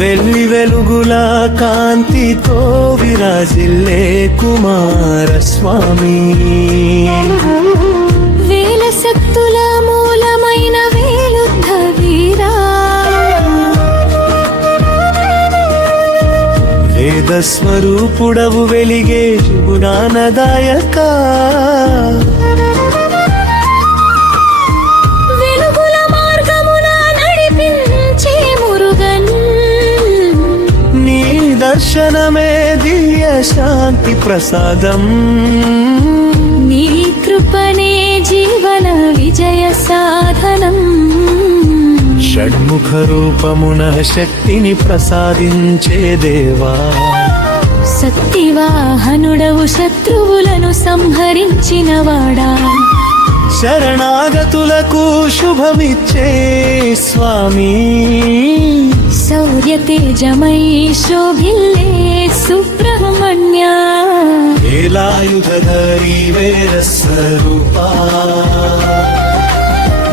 వెల్లి వెలుగుల కాంతితో విరాజిల్లే కుమారస్వామి. వేల శక్తుల మూలమైన వేలుద్ధ వీరా, వేద స్వరూపుడవు వెలిగే గుణానదాయక. వెలుగుల మార్గమున నడిపించే మురుగన్, నీ దర్శనమే దివ్య శాంతి ప్రసాదం. నీ కృపనే జీవన విజయ సాధనం. షణ్ముఖ రూపమున శక్తిని ప్రసాదించే దేవా, శక్తివాహనుడవు శత్రువులను సంహరించినవాడా, శరణాగతులకు శుభమిచ్చే స్వామి. శౌర్య తేజమై శోభిల్లే సుబ్రహ్మణ్య, వేలాయుధధరీ వేద స్వరూపా,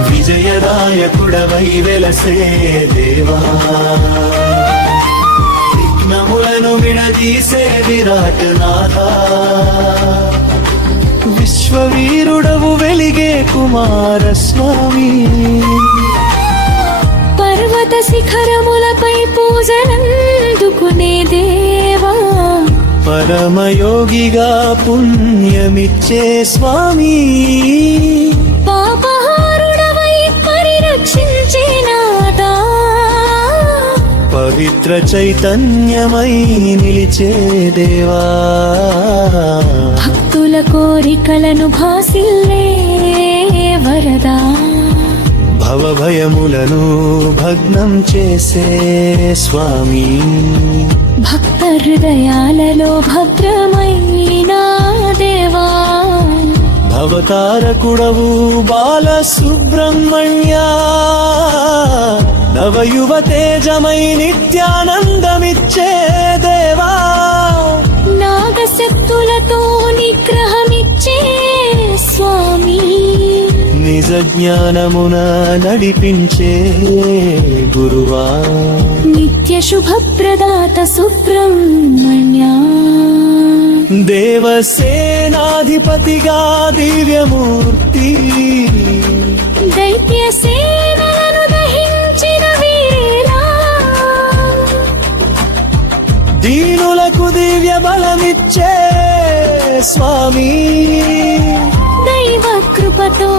విజయదాయకుడవై వెలసే దేవా. విఘ్నములను విడదీసే విరాట్ నాథా, విశ్వవీరుడవు వెలిగే కుమారస్వామి. పర్వత శిఖరములపై పూజలందుకునే దేవా, పరమయోగిగా పుణ్యమిచ్చే స్వామి. పాపహారుడవై పరిరక్షించే నాథా, పవిత్ర చైతన్యమై నిలిచే దేవా. భక్తుల కోరికలను భాసిల్లే వరదా, భవభయములను భగ్నం చేసే స్వామి. భక్త హృదయాలలో భద్రమైన దేవా, భవతారకుడవు బాల సుబ్రహ్మణ్య, నవయువ తేజమై నిత్యానందమిచ్చే దేవా. నాగశక్తులతో నిగ్రహమిచ్చే స్వామి, నిజ జ్ఞానమున నడిపించే గురువా. నిత్య శుభప్రదాత సుబ్రహ్మణ్య, దేవసేనాధిపతిగా దివ్యమూర్తి, దైత్య సేనలను దహించిన వీరా, దీనులకు దివ్య బలమిచ్చే స్వామి. దైవ కృపతో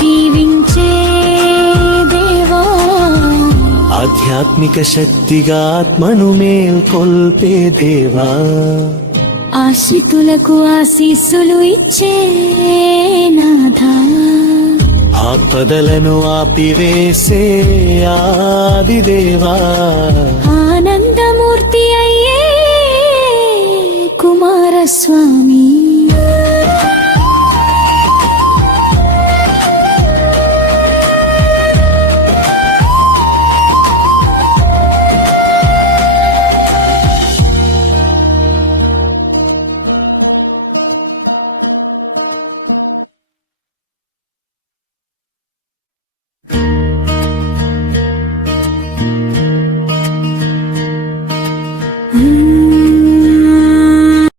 దీవించే దేవా, ఆధ్యాత్మిక శక్తిగా ఆత్మను మేల్కొల్పే దేవా. ఆశ్రితులకు ఆశీస్సులు ఇచ్చే నాథా, ఆపదలను ఆపివేసే ఆదిదేవా. ఆనందమూర్తి అయ్యే కుమారస్వామి.